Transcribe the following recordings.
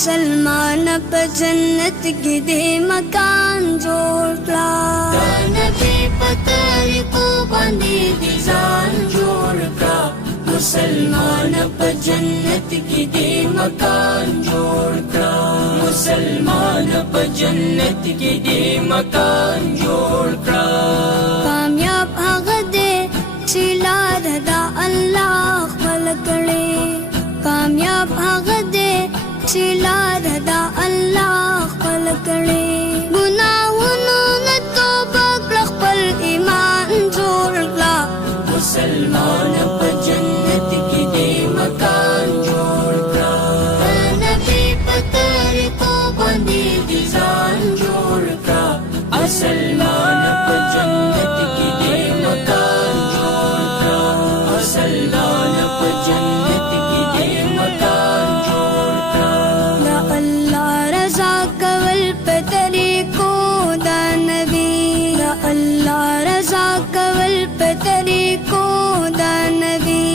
مسلمان په جنت کې دې مکان جوړ کړه د نبی په طریقو باندې دې ځان جوړ کړه مسلمان په جنت کې دې مکان جوړ کړه مسلمان په جنت کې دې مکان جوړ کړه کامیاب هغه دې چې لار د الله خپل کړي کامیاب هغه دې چې لار د الله خپل کړي ګناهونو نه توبه کړه خپل ایمان جوړ کړه مسلمان په جنت کې دې مکان جوړ کړه نبی په طریقو باندې دې ځان جوړ کړه مسلمان په جنت کې دې مکان جوړ کړه مسلمان په جنت کې دې مکان جوړ کړه د الله رضا کول په طریقو د نبی د الله رضا کول په طریقو د نبی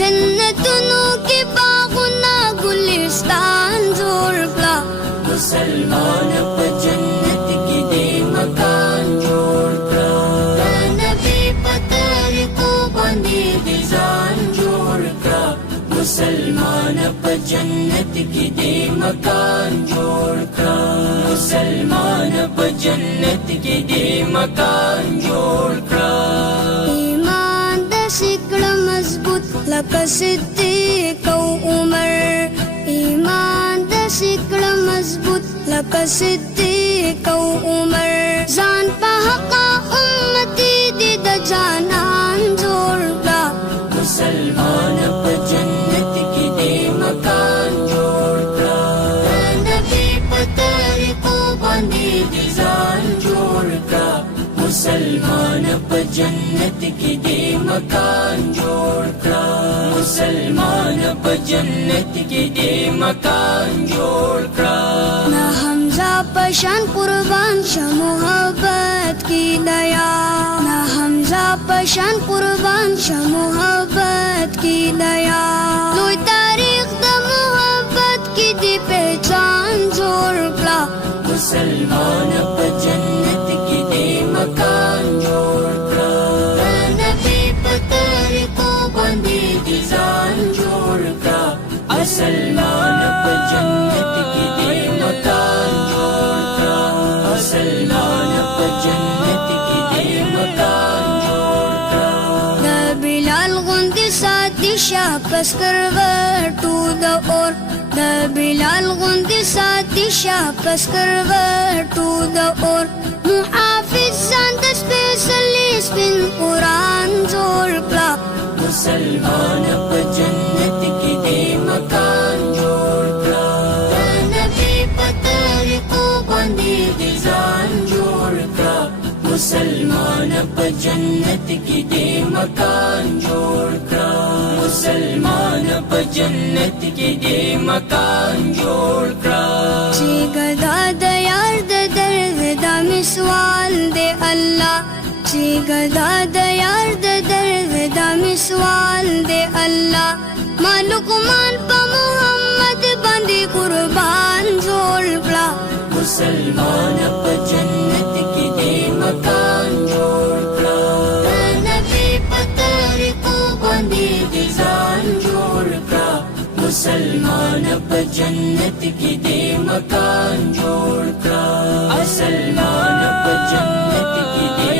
جنتونو کې باغونه ګلستان جوړ کړه مسلمان په جنت کې دې مکان جوړ کړه د نبی په طریقو باندې دې ځان جوړ کړه مسلمان په جنت کې دې مکان جوړ کړه مسلمان په جنت کې دې مکان جوړ کړه ایمان د سکړه مضبوط لکه صدیق او عمر ایمان د سکړه مضبوط لکه صدیق او عمر ځان په حق امتی دې د جانان جوړ کړه مسلمان په جنت کې دې مکان جوړ کړه نبی په طریقو باندې دې ځان جوړ کړه مسلمان په جنت کې دې مکان جوړ کړه مسلمان په جنت کې دې مکان جوړ کړه نه حمزه په شان قربان شه محبت کی دیا نه حمزه په شان قربان شه محبت کی دیا لوی تاریخ د محبت کی دې پہچان جوړ کړه مسلمان په جنت کې دې مکان جوړ کړه نبی په طریقو باندې دې ځان جوړ کړه مسلمان په جنت کې دې مکان جوړ کړه مسلمان په جنت کې دې مکان جوړ کړه د بلال غوندې ساتي شا پس کروټو د اور د بلال غوندې ساتي شا پس کروټو د اور محافظ ځان د سپېڅلي سپین قرآن جوړ کړه مسلمان په جنت کې دې مکان جوړ کړه نبی په طریقو باندې دې ځان جوړ کړه مسلمان په جنت کې دې مکان جوړ کړه مسلمان په جنت کې دې مکان جوړ کړه چې ګدا د یار د درد د مسوال دې الله چې ګدا د یار د درد د مسوال دې الله مالکمان په محمد باندې قربان جوړ کړه مسلمان په جنت کې دې مکان جوړ کړه نبی په طریقو باندې دې ځان جوړ کړه مسلمان په جنت کې دې مکان جوړ کړه مسلمان په جنت کې دې